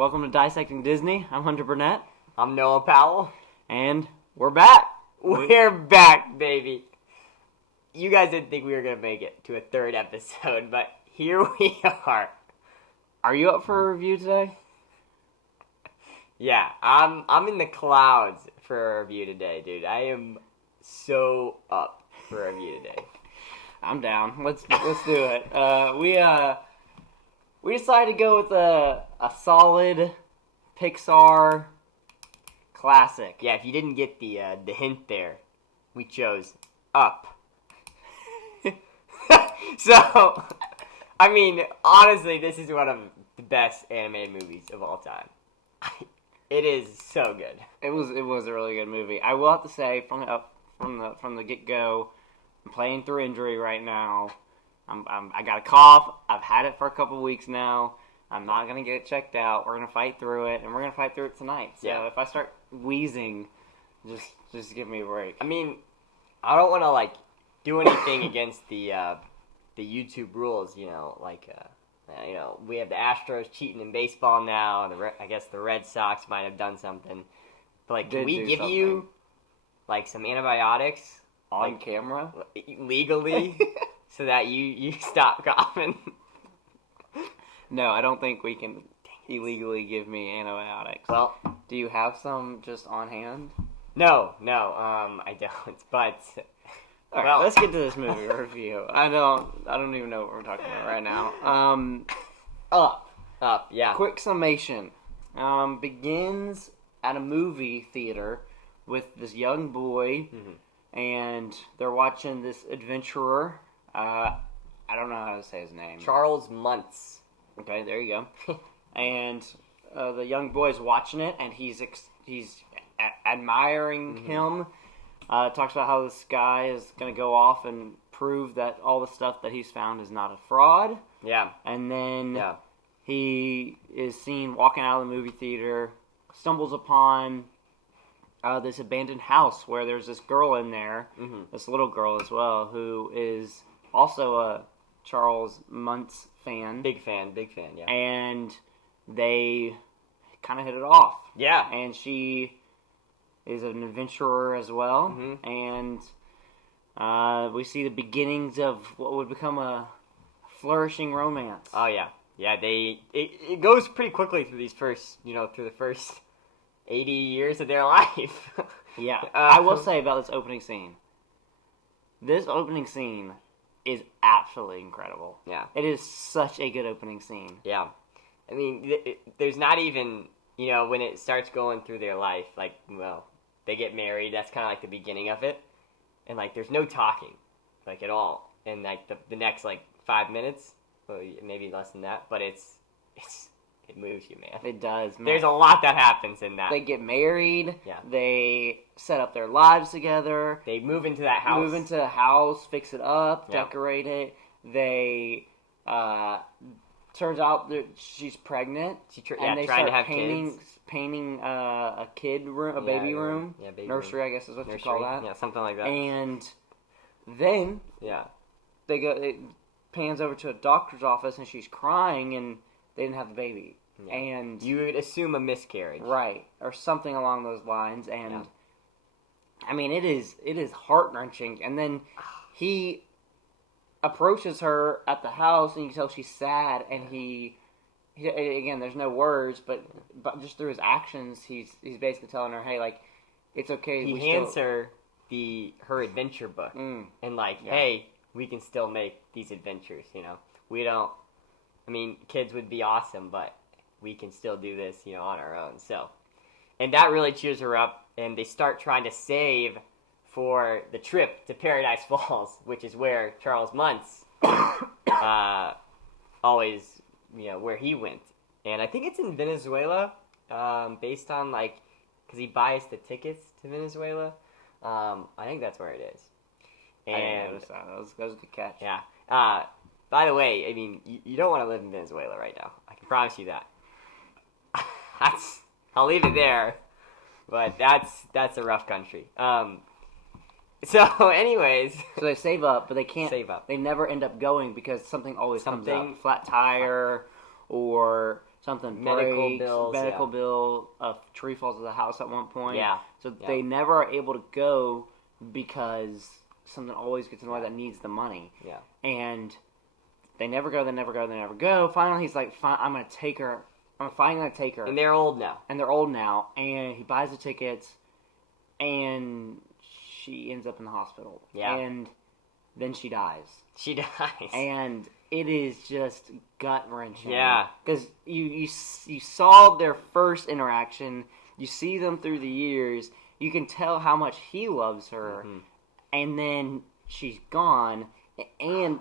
Welcome to Dissecting Disney. I'm Hunter Burnett. I'm Noah Powell. And we're back. We're back, baby. You guys didn't think we were going to make it to a third episode, but here we are. Are you up for a review today? Yeah, I'm in the clouds for a review today, dude. I am so up for a review today. I'm down. Let's do it. We decided to go with a solid Pixar classic. Yeah, if you didn't get the hint there, we chose Up. So, I mean, honestly, this is one of the best animated movies of all time. It is so good. It was a really good movie. I will have to say from the get go, I'm playing through injury right now. I got a cough. I've had it for a couple weeks now. I'm not gonna get it checked out. We're gonna fight through it, and we're gonna fight through it tonight. So yeah. If I start wheezing, just give me a break. I mean, I don't want to do anything against the YouTube rules. We have the Astros cheating in baseball now. I guess the Red Sox might have done something. But can we give you some antibiotics on camera legally so that you stop coughing? No, I don't think we can illegally give me antibiotics. Well, do you have some just on hand? No, I don't. But all right, let's get to this movie review. I don't even know what we're talking about right now. Up, yeah. Quick summation. Begins at a movie theater with this young boy, and they're watching this adventurer. I don't know how to say his name. Charles Muntz. Okay, there you go. And the young boy's watching it, and he's admiring him. Talks about how this guy is going to go off and prove that all the stuff that he's found is not a fraud. Yeah. And then he is seen walking out of the movie theater, stumbles upon this abandoned house where there's this girl in there, this little girl as well, who is also a Charles Muntz fan. Big fan, yeah. And they kind of hit it off. Yeah. And she is an adventurer as well. And we see the beginnings of what would become a flourishing romance. Oh, yeah. Yeah, it goes pretty quickly through these first, through the first 80 years of their life. Yeah. I will say about this opening scene. This opening scene is absolutely incredible. Yeah. It is such a good opening scene. Yeah. I mean, there's not even, when it starts going through their life, they get married, that's kind of the beginning of it. And, there's no talking, at all. And, the next, 5 minutes, well, maybe less than that, but it moves you, man. It does, man. There's a lot that happens in that. They get married. Yeah. They set up their lives together. They move into that house. Move into a house, fix it up, decorate it. They, turns out that she's pregnant. And they trying to have painting, kids. Painting a kid room, a baby room. Yeah, baby nursery, room. I guess is what you call that. Yeah, something like that. And then it pans over to a doctor's office, and she's crying, and they didn't have the baby. Yeah. And you would assume a miscarriage, right, or something along those lines. And I mean, it is heart wrenching. And then he approaches her at the house, and you can tell she's sad. And he again, there's no words, but just through his actions, he's basically telling her, hey, it's okay. He hands her her adventure book, and hey, we can still make these adventures. We don't. I mean, kids would be awesome, but we can still do this, on our own. So, and that really cheers her up, and they start trying to save for the trip to Paradise Falls, which is where Charles Muntz always, where he went. And I think it's in Venezuela, based on, because he buys the tickets to Venezuela. I think that's where it is. And I didn't notice that. That was a good catch. Yeah. By the way, I mean, you don't want to live in Venezuela right now. I can promise you that. I'll leave it there. But that's a rough country. So, anyways. So they save up, but they can't. Save up. They never end up going because something always comes up. Flat tire, or something medical breaks, bills, medical bill, a tree falls to the house at one point. Yeah. So they never are able to go because something always gets in the way that needs the money. Yeah. And they never go, they never go, they never go. Finally, he's like, fine, I'm going to take her. I'm finally going to take her. And they're old now. And he buys the tickets, and she ends up in the hospital. Yeah. And then she dies. She dies. And it is just gut-wrenching. Yeah. Because you saw their first interaction. You see them through the years. You can tell how much he loves her. Mm-hmm. And then she's gone. And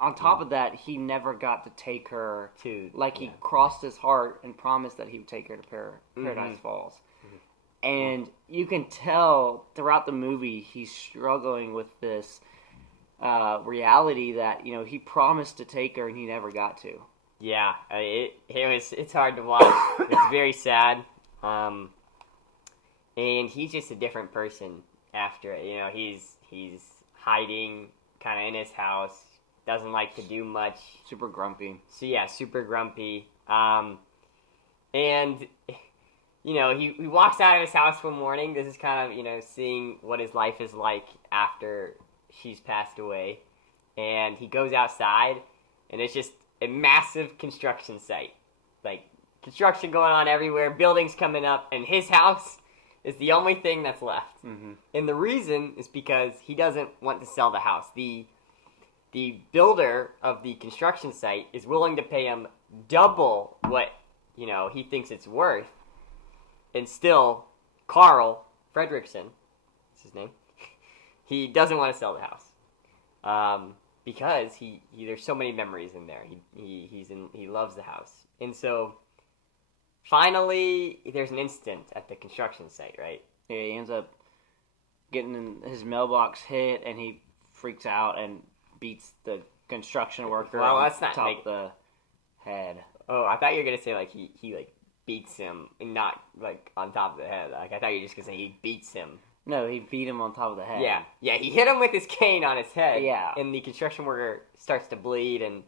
on top of that, he never got to take her to... Like, he crossed his heart and promised that he would take her to Paradise Falls. Mm-hmm. And you can tell throughout the movie he's struggling with this reality that, he promised to take her and he never got to. Yeah, it's hard to watch. It's very sad. And he's just a different person after it. He's hiding kind of in his house. Doesn't like to do much. Super grumpy. So yeah, super grumpy. And he walks out of his house one morning. This is kind of seeing what his life is like after she's passed away. And he goes outside, and it's just a massive construction site. Like, construction going on everywhere, buildings coming up, and his house is the only thing that's left. Mm-hmm. And the reason is because he doesn't want to sell the house. The builder of the construction site is willing to pay him double what, he thinks it's worth. And still, Carl Fredrickson, that's his name, he doesn't want to sell the house. Because there's so many memories in there. He loves the house. And so, finally, there's an incident at the construction site, right? Yeah, he ends up getting his mailbox hit, and he freaks out and beats the construction worker on top of the head. Oh, I thought you were going to say, he beats him, and not, on top of the head. I thought you were just going to say he beats him. No, he beat him on top of the head. Yeah, he hit him with his cane on his head. Yeah. And the construction worker starts to bleed, and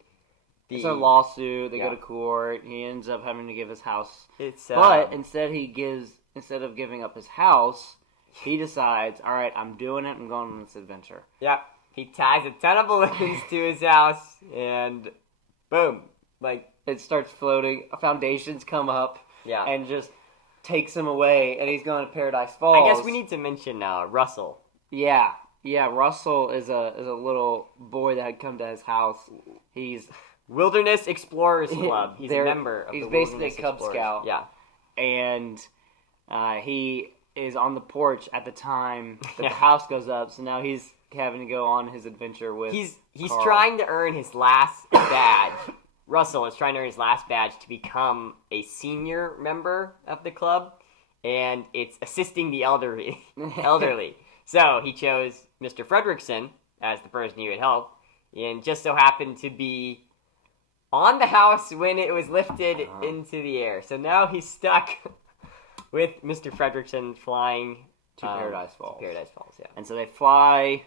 it's a lawsuit. They go to court. He ends up having to give his house. But instead of giving up his house, he decides, all right, I'm doing it. I'm going on this adventure. Yep. He ties a ton of balloons to his house, and boom. It starts floating. Foundations come up. Yeah. And just takes him away, and he's going to Paradise Falls. I guess we need to mention Russell. Yeah. Russell is a little boy that had come to his house. He's Wilderness Explorers Club. He's a member of the Wilderness Explorers. He's basically a Cub Scout. Yeah. And he is on the porch at the time that the house goes up, so now he's having to go on his adventure with He's Carl. trying to earn his last badge. Russell is trying to earn his last badge to become a senior member of the club, and it's assisting the elderly. So he chose Mr. Fredrickson as the person he would help, and just so happened to be on the house when it was lifted into the air. So now he's stuck with Mr. Fredrickson flying to Paradise Falls. Yeah. And so they fly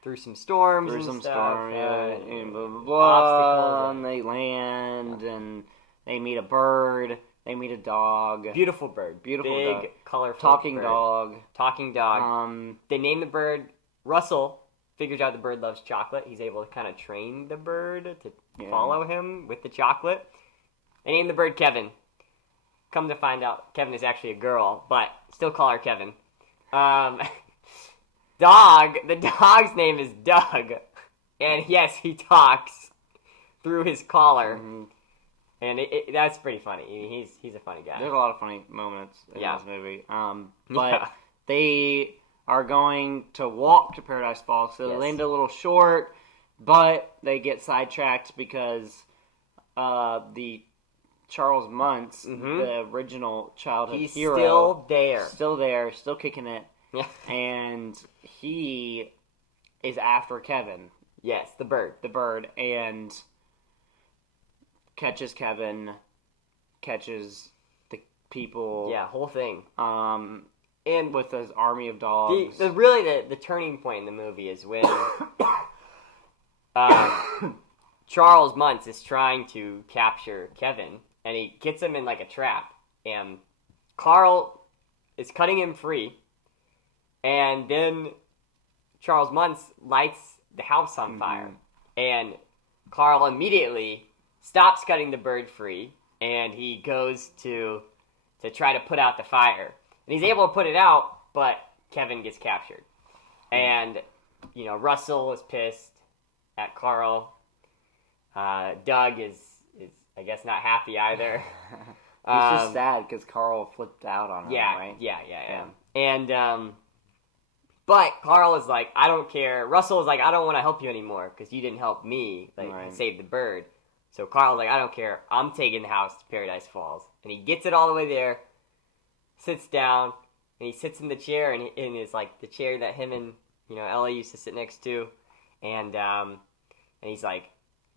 through some storms and stuff. And blah, blah, blah. And they land, and they meet a bird. They meet a dog. Beautiful bird. Big, dog. Colorful Talking bird. dog. Talking dog. They name the bird. Russell figures out the bird loves chocolate. He's able to kind of train the bird to follow him with the chocolate. They name the bird Kevin. Come to find out, Kevin is actually a girl, but still call her Kevin. The dog's name is Doug, and yes, he talks through his collar, and that's pretty funny. I mean, he's a funny guy. There's a lot of funny moments in this movie, but they are going to walk to Paradise Falls, so they land a little short, but they get sidetracked because the Charles Muntz, the original childhood hero, still there, still kicking it. Yeah. And he is after Kevin. Yes, the bird. And catches Kevin, catches the people. Yeah, whole thing. And with his army of dogs. The turning point in the movie is when Charles Muntz is trying to capture Kevin, and he gets him in like a trap. And Carl is cutting him free, and then Charles Muntz lights the house on fire, and Carl immediately stops cutting the bird free, and he goes to try to put out the fire, and he's able to put it out, but Kevin gets captured, and Russell is pissed at Carl. Doug is I guess not happy either. He's just sad because Carl flipped out on him, right? Yeah. And but Carl is like, I don't care. Russell is like, I don't want to help you anymore because you didn't help me save the bird. So Carl's like, I don't care. I'm taking the house to Paradise Falls, and he gets it all the way there, sits down, and he sits in the chair, and it's like the chair that him and Ellie used to sit next to, and he's like,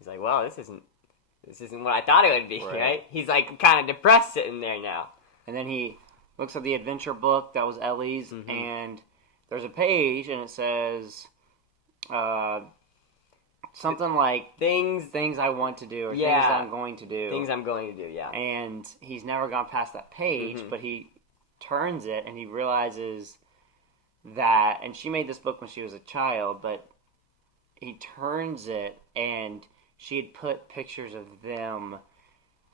well, this isn't what I thought it would be, right? He's like kind of depressed sitting there now. And then he looks at the adventure book that was Ellie's, and there's a page, and it says something like things I want to do, or things I'm going to do. Things I'm going to do, yeah. And he's never gone past that page, but he turns it, and he realizes that, and she made this book when she was a child, but he turns it, and she had put pictures of them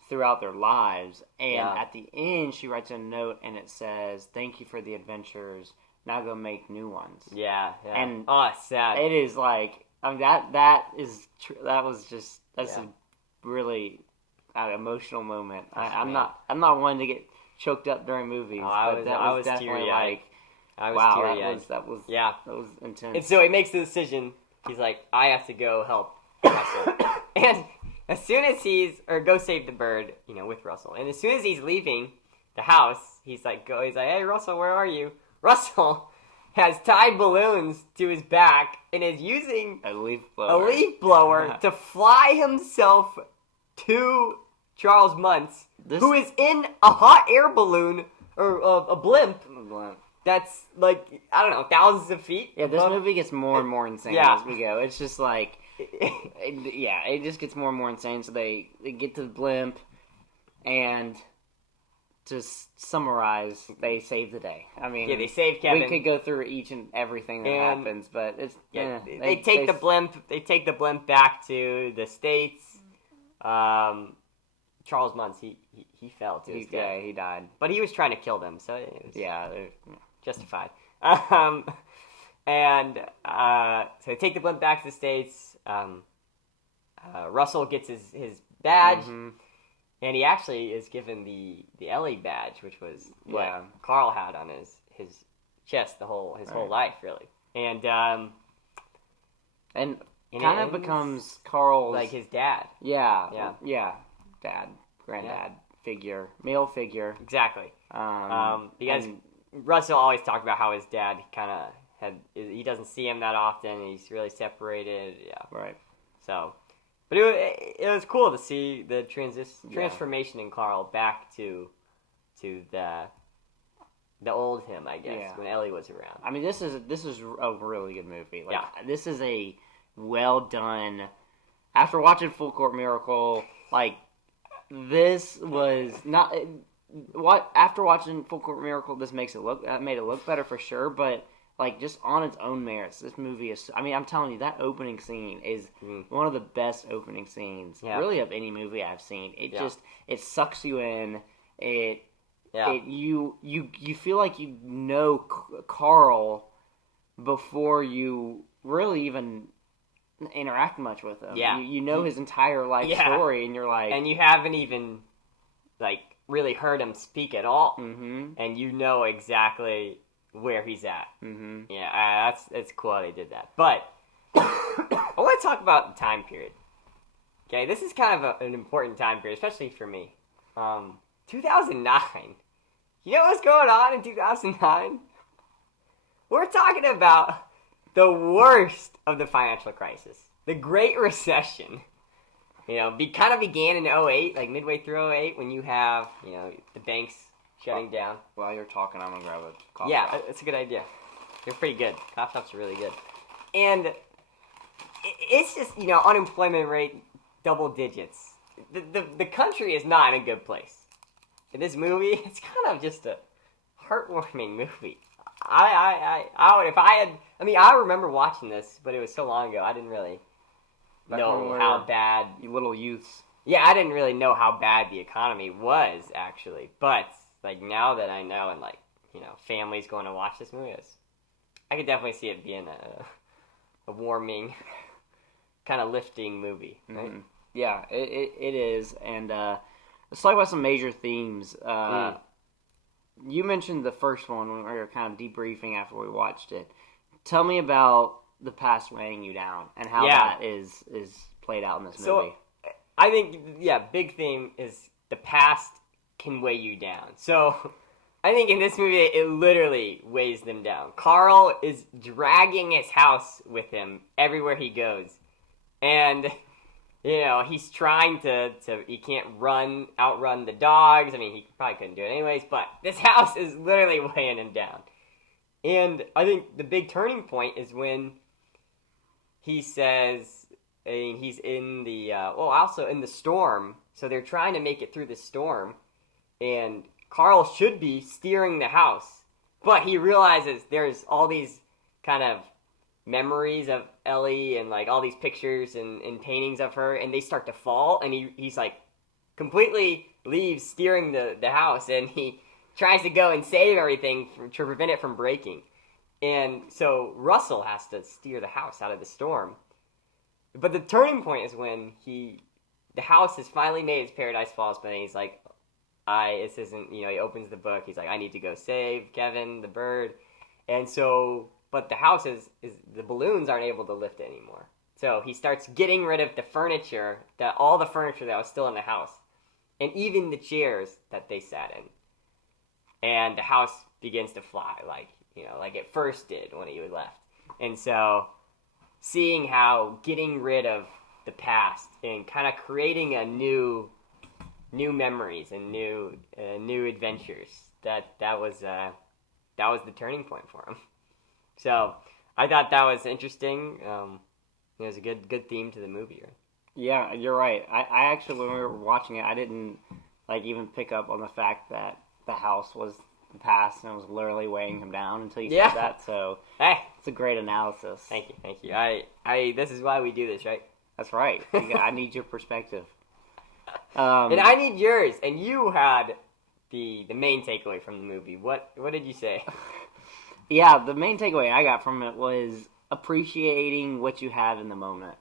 throughout their lives, and at the end she writes a note, and it says, "Thank you for the adventures. Now go make new ones." Yeah. And it's sad. It is like, I mean, that's a really emotional moment. I'm not one to get choked up during movies, but that was definitely like, wow, that was intense. And so he makes the decision. He's like, I have to go help Russell. And as soon as go save the bird, with Russell. And as soon as he's leaving the house, he's like, hey, Russell, where are you? Russell has tied balloons to his back and is using a leaf blower to fly himself to Charles Muntz, who is in a hot air balloon, or a blimp. That's like, I don't know, thousands of feet. Yeah, this movie gets more and more insane as we go. It's just like, it just gets more and more insane. So they get to the blimp, and to summarize, they save the day. I mean, they save Kevin. We could go through each and everything that happens, but it's they take the blimp. They take the blimp back to the States. Charles Muntz, he fell to his death. Yeah, he died. But he was trying to kill them, so it was justified. And so they take the blimp back to the States. Russell gets his badge, and he actually is given the Ellie badge, which was what Carl had on his chest his whole life, really. And kind of becomes Carl's, like, his dad. Dad, granddad figure, male figure. Exactly. Because Russell always talked about how his dad kind of he doesn't see him that often. He's really separated. Yeah. Right. So, but it was cool to see the transformation in Carl back to the old him, I guess, when Ellie was around. I mean, this is a really good movie. Like, this is a well done. After watching Full Court Miracle, like, this was not after watching Full Court Miracle, this made it look better for sure, but like, just on its own merits, this movie is, I mean, I'm telling you, that opening scene is one of the best opening scenes really of any movie I've seen. It sucks you in. You feel like you know Carl before you really even interact much with him. Yeah. You know his entire life story, and you're like... And you haven't even, like, really heard him speak at all. Mm-hmm. And you know exactly where he's at. Mm-hmm. Yeah, it's cool how they did that. But I want to talk about the time period. Okay, this is kind of an important time period, especially for me. 2009. You know what's going on in 2009? We're talking about the worst of the financial crisis. The Great Recession. Kind of began in 08, like midway through 08, when you have, the banks shutting down. While you're talking, I'm going to grab a coffee. Yeah, it's a good idea. They're pretty good. Coffee shops are really good. And it's just, unemployment rate, double digits. the country is not in a good place. In this movie, it's kind of just a heartwarming movie. I remember watching this, but it was so long ago. I didn't really know how bad. You little youths. Yeah, I didn't really know how bad the economy was actually. But like now that I know, and like families going to watch this movie, I could definitely see it being a warming, kind of lifting movie. Right? Mm-hmm. Yeah, it is, and let's talk about some major themes. You mentioned the first one when we were kind of debriefing after we watched it. Tell me about the past weighing you down and how that is played out in this movie. I think, big theme is the past can weigh you down. So I think in this movie, it literally weighs them down. Carl is dragging his house with him everywhere he goes. And he's trying to he can't outrun the dogs. I mean, he probably couldn't do it anyways, but this house is literally weighing him down. And I think the big turning point is when he says, he's in the, also in the storm. So they're trying to make it through the storm. And Carl should be steering the house. But he realizes there's all these kind of memories of Ellie and like all these pictures and paintings of her, and they start to fall, and he's like completely leaves steering the house, and he tries to go and save everything to prevent it from breaking. And so Russell has to steer the house out of the storm. But the turning point is when the house has finally made its Paradise Falls, but then he's like, this isn't, he opens the book, he's like, I need to go save Kevin, the bird. And so, but the house is the balloons aren't able to lift it anymore. So he starts getting rid of the furniture, all the furniture that was still in the house, and even the chairs that they sat in. And the house begins to fly, like it first did when he left. And so, seeing how getting rid of the past and kind of creating a new memories and new adventures, that was the turning point for him. So I thought that was interesting. It was a good theme to the movie. Right? Yeah, you're right. I actually, when we were watching it, I didn't even pick up on the fact that the house was the past and it was literally weighing him down until you said that. So hey, it's a great analysis. Thank you. I this is why we do this, right? That's right. I need your perspective. And I need yours. And you had the main takeaway from the movie. What did you say? Yeah, the main takeaway I got from it was appreciating what you have in the moment.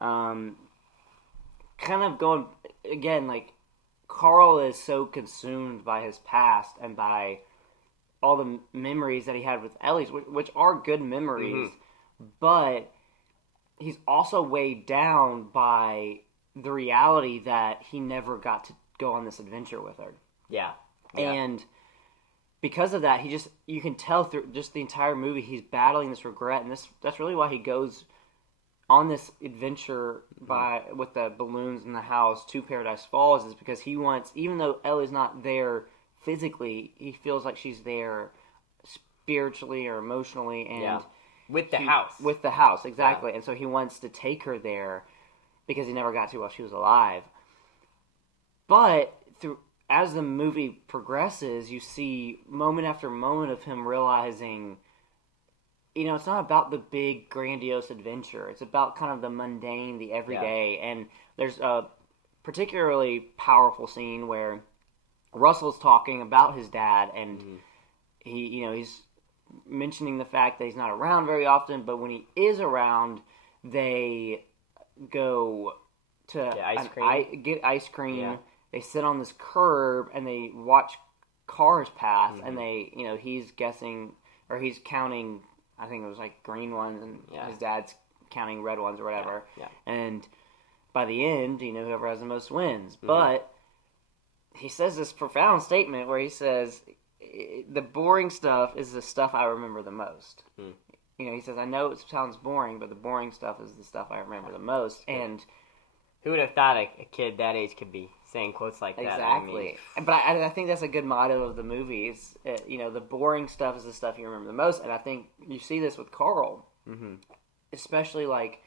Kind of going, again, like, Carl is so consumed by his past and by all the memories that he had with Ellie's, which are good memories, but he's also weighed down by the reality that he never got to go on this adventure with her. Yeah. And because of that, you can tell through just the entire movie he's battling this regret, and that's really why he goes on this adventure with the balloons in the house to Paradise Falls, is because he wants, even though Ellie's not there physically, he feels like she's there spiritually or emotionally, and with the house. With the house, exactly. Yeah. And so he wants to take her there because he never got to while she was alive. But as the movie progresses, you see moment after moment of him realizing, it's not about the big, grandiose adventure. It's about kind of the mundane, the everyday. Yeah. And there's a particularly powerful scene where Russell's talking about his dad, and he's mentioning the fact that he's not around very often, but when he is around, they go to get ice cream. Yeah. They sit on this curb and they watch cars pass, and he's guessing, or he's counting, I think it was like green ones, and his dad's counting red ones or whatever. Yeah. And by the end, whoever has the most wins. But he says this profound statement where he says, the boring stuff is the stuff I remember the most. He says, I know it sounds boring, but the boring stuff is the stuff I remember the most. And who would have thought a kid that age could be saying quotes like that? Exactly. But I think that's a good motto of the movie. Is, the boring stuff is the stuff you remember the most. And I think you see this with Carl. Especially, like,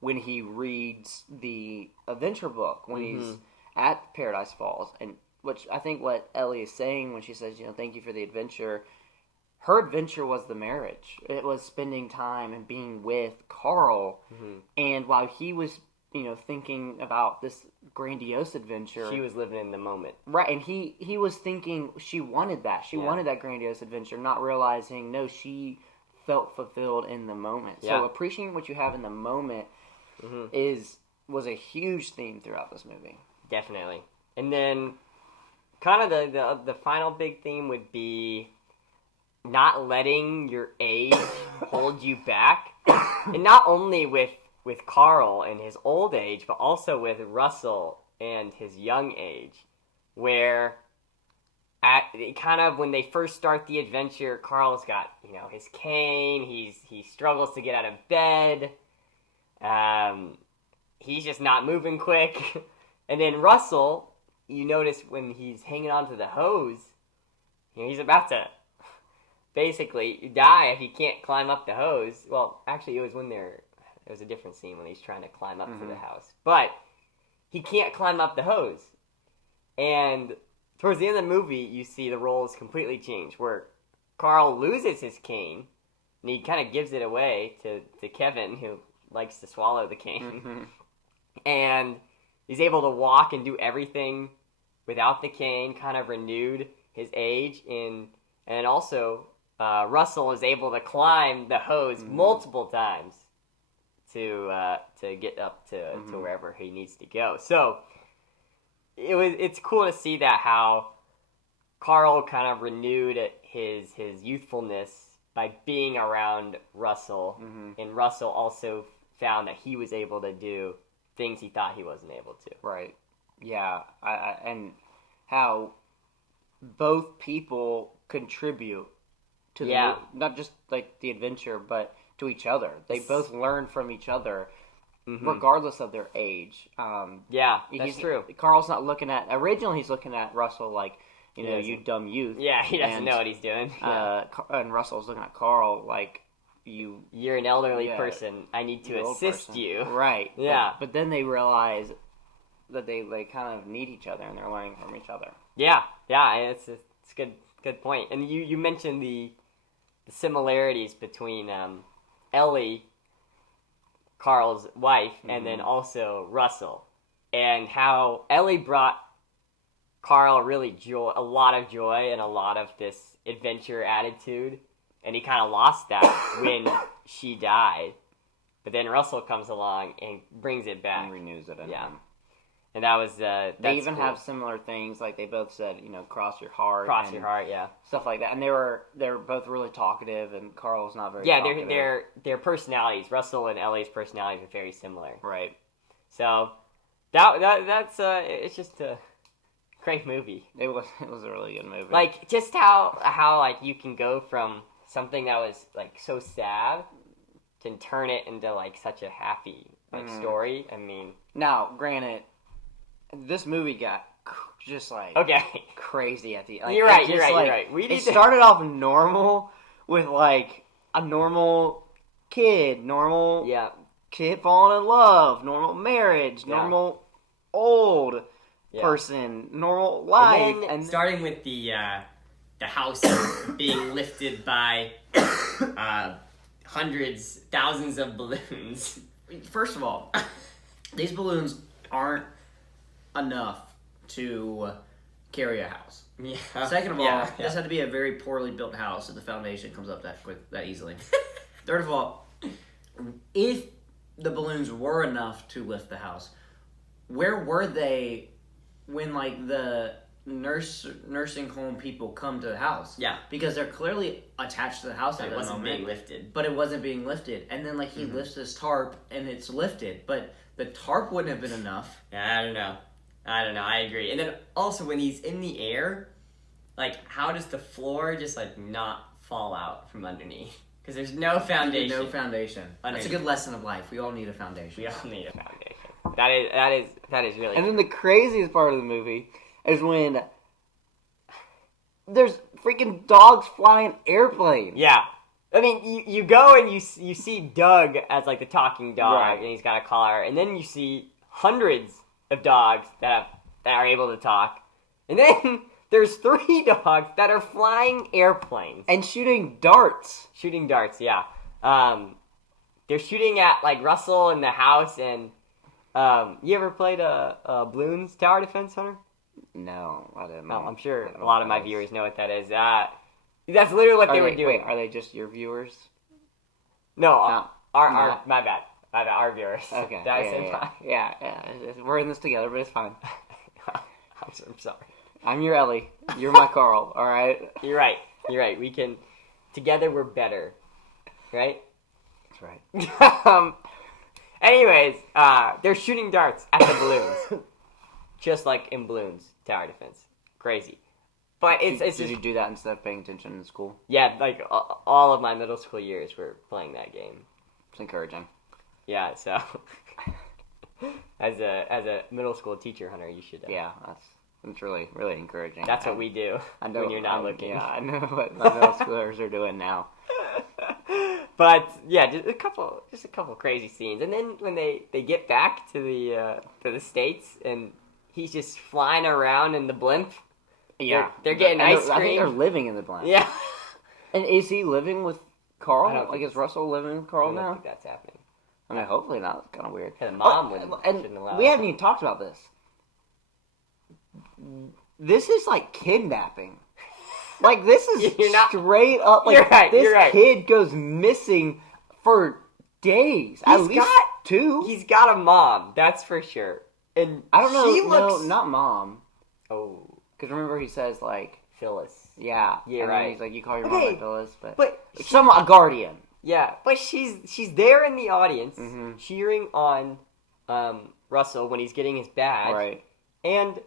when he reads the adventure book, when he's at Paradise Falls, and which I think what Ellie is saying when she says, thank you for the adventure. Her adventure was the marriage. It was spending time and being with Carl. And while he was, thinking about this grandiose adventure, she was living in the moment. Right, and he was thinking she wanted that. She wanted that grandiose adventure, not realizing, no, she felt fulfilled in the moment. So appreciating what you have in the moment was a huge theme throughout this movie. Definitely. And then kind of the final big theme would be not letting your age hold you back. And not only with Carl and his old age, but also with Russell and his young age, where when they first start the adventure, Carl's got, his cane, he struggles to get out of bed, he's just not moving quick. And then Russell, you notice when he's hanging onto the hose, he's about to basically die if he can't climb up the hose. Well, actually, it was a different scene when he's trying to climb up to the house. But he can't climb up the hose. And towards the end of the movie, you see the roles completely change, where Carl loses his cane, and he kind of gives it away to Kevin, who likes to swallow the cane. And he's able to walk and do everything without the cane, kind of renewed his age. And also, Russell is able to climb the hose multiple times to get up to wherever he needs to go. So it's cool to see that how Carl kind of renewed his youthfulness by being around Russell, and Russell also found that he was able to do things he thought he wasn't able to. Right. Yeah. And how both people contribute to not just like the adventure, but to each other. They both learn from each other, regardless of their age. That's true. Carl's not looking at... Originally, he's looking at Russell like, you dumb youth. Yeah, he doesn't know what he's doing. And Russell's looking at Carl like, you're an elderly person. I need to assist you. Right. Yeah. But then they realize that they kind of need each other, and they're learning from each other. Yeah. It's a good point. And you mentioned the similarities between Ellie, Carl's wife, and then also Russell, and how Ellie brought Carl really a lot of joy and a lot of this adventure attitude, and he kind of lost that when she died. But then Russell comes along and brings it back and renews it. And that was they even have similar things, like they both said, cross your heart, stuff like that. And they're both really talkative, and Carl's not very talkative. their personalities, Russell and Ellie's personalities, are very similar. Right. So that's it's just a great movie. It was a really good movie. Like just how like you can go from something that was like so sad to turn it into like such a happy story. I mean, now granted, this movie got just like crazy at the end. You're right. It started off normal with like a normal kid falling in love, normal marriage, normal old person, normal life, and starting with the house being lifted by hundreds, thousands of balloons. First of all, these balloons aren't enough to carry a house. Yeah. Second of all, this had to be a very poorly built house if the foundation comes up that easily. Third of all, if the balloons were enough to lift the house, where were they when like the nursing home people come to the house? Yeah. Because they're clearly attached to the house at that moment. It wasn't being lifted. But it wasn't being lifted. And then like he lifts this tarp and it's lifted. But the tarp wouldn't have been enough. Yeah, I don't know. I agree. And then also when he's in the air, like how does the floor just like not fall out from underneath? Because there's no foundation. No foundation. That's a good lesson of life. We all need a foundation. We all need a foundation. That is really. And then the craziest part of the movie is when there's freaking dogs flying airplanes. Yeah. I mean, you go and you see Doug as like the talking dog, Right. and he's got a collar, and then you see hundreds of dogs that are able to talk, and then there's 3 dogs that are flying airplanes and shooting darts. shooting darts. Yeah, they're shooting at like Russell in the house, and you ever played a Bloons Tower Defense, Hunter? No, I didn't No, know. I'm sure I don't a lot know of what my that is. viewers know what that is. That's literally what they were doing. Wait, are they just your viewers? No, No. our my bad. Our viewers. Okay. Did I say fine? Yeah. We're in this together, but it's fine. I'm sorry. I'm your Ellie. You're my Carl. All right. You're right. We can together. We're better. Right. That's right. Anyways, they're shooting darts at the balloons, just like in Balloons Tower Defense. Crazy, but it's Did just you do that instead of paying attention in school? yeah. Like all of my middle school years, were playing that game. It's encouraging. Yeah. So, as a middle school teacher, Hunter, you should. Yeah, that's really encouraging. That's what we do I know when you're not looking. Yeah, I know what my middle schoolers are doing now. But yeah, just a couple crazy scenes, and then when they get back to the States, and he's just flying around in the blimp. Yeah, they're getting And ice I think cream. they're living in the blimp. Yeah, And is he living with I Carl? don't Like, think is Russell living with Carl I don't now? think that's happening. I mean, hopefully not. It's kind of weird. Yeah, the mom and shouldn't allow we it. haven't even talked about this. This is like kidnapping. Like, this is You're not- straight up. Like, You're right, this you're right. kid goes missing for days. At He's least got- 2. He's got a mom, that's for sure. And I don't know. She No, looks not mom. oh Because remember, he says like, Phyllis. yeah, Yeah, and right. Then he's like, you call your Okay, mom like Phyllis, but But a guardian. yeah, but she's there in the audience Mhm. cheering on Russell when he's getting his badge. Right. And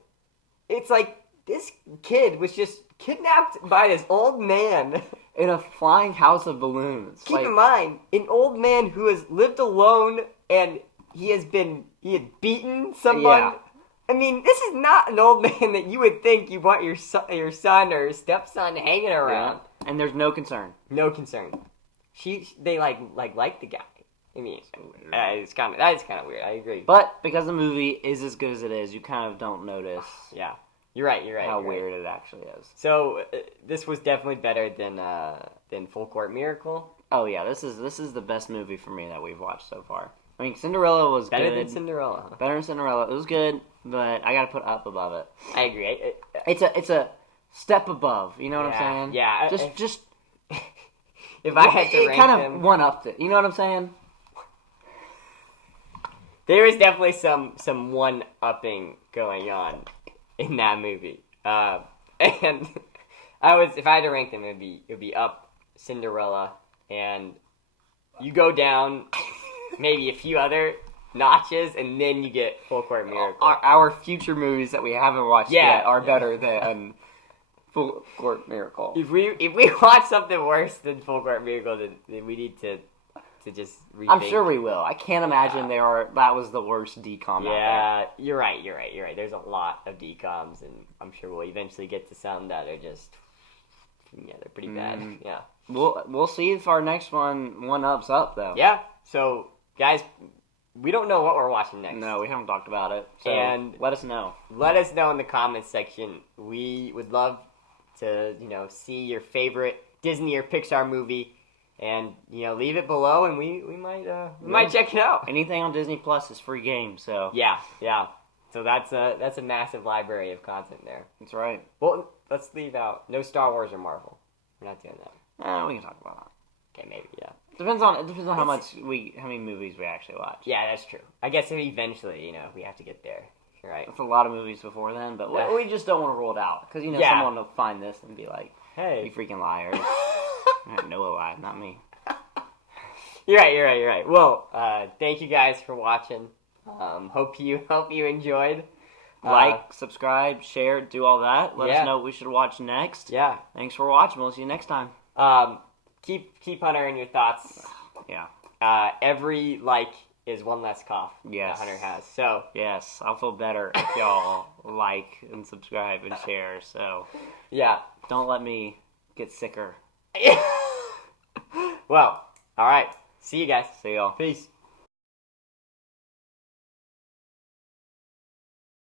it's like this kid was just kidnapped by this old man. In a flying house of balloons. Keep Like, in mind, an old man who has lived alone and he had beaten someone. Yeah. I mean, this is not an old man that you would think you want your son or stepson hanging around. yeah. And there's no concern. No concern. They like the guy. I mean, that is kind of weird. I agree. But because the movie is as good as it is, you kind of don't notice Yeah, you're right. how you're right. weird it actually is. So this was definitely better than Full Court Miracle. Oh yeah, this is the best movie for me that we've watched so far. I mean, Cinderella was Better good. than Cinderella. Huh? Better than Cinderella. It was good, but I gotta put Up above it. I agree. It's a step above. You know what Yeah, I'm saying? yeah. Just If I had to it rank kind of them, one upped it. You know what I'm saying? there was definitely some one upping going on in that movie. And if I had to rank them, it would be Up, Cinderella, and you go down maybe a few other notches, and then you get Full Court Miracle. Our future movies that we haven't watched Yeah. yet are better than Full Court Miracle. If we watch something worse than Full Court Miracle, then we need to just rethink. I'm sure we will. I can't imagine that was the worst decom out Yeah, you're right. There's a lot of decoms, and I'm sure we'll eventually get to some that are just, yeah, they're pretty bad. Yeah. there. We'll see if our next one ups up though. Yeah. So, guys, we don't know what we're watching next. No, we haven't talked about it. So And- let us know. Let us know in the comments section. We would love to, see your favorite Disney or Pixar movie, and leave it below, and we might check it out. Anything on Disney Plus is free game, so Yeah. So that's a massive library of content there. that's right. Well, let's leave out no Star Wars or Marvel. We're not doing that. We can talk about that. Okay, maybe, yeah. Depends on how many movies we actually watch. Yeah, that's true. I guess eventually, we have to get there. You're right. It's a lot of movies before then, but Yeah. we just don't want to rule it out because Yeah. someone will find this and be like, Hey. "You freaking liars!" Noah lied, not me. You're right. Well, thank you guys for watching. Hope you enjoyed. Like, subscribe, share, do all that. Let Yeah. us know what we should watch next. Yeah. Thanks for watching. We'll see you next time. Keep Hunter in your thoughts. Yeah. Every like is one less cough Yes. that Hunter has. So Yes, I'll feel better if y'all like and subscribe and share. So yeah. don't let me get sicker. Well, all right. See you guys. See y'all. Peace.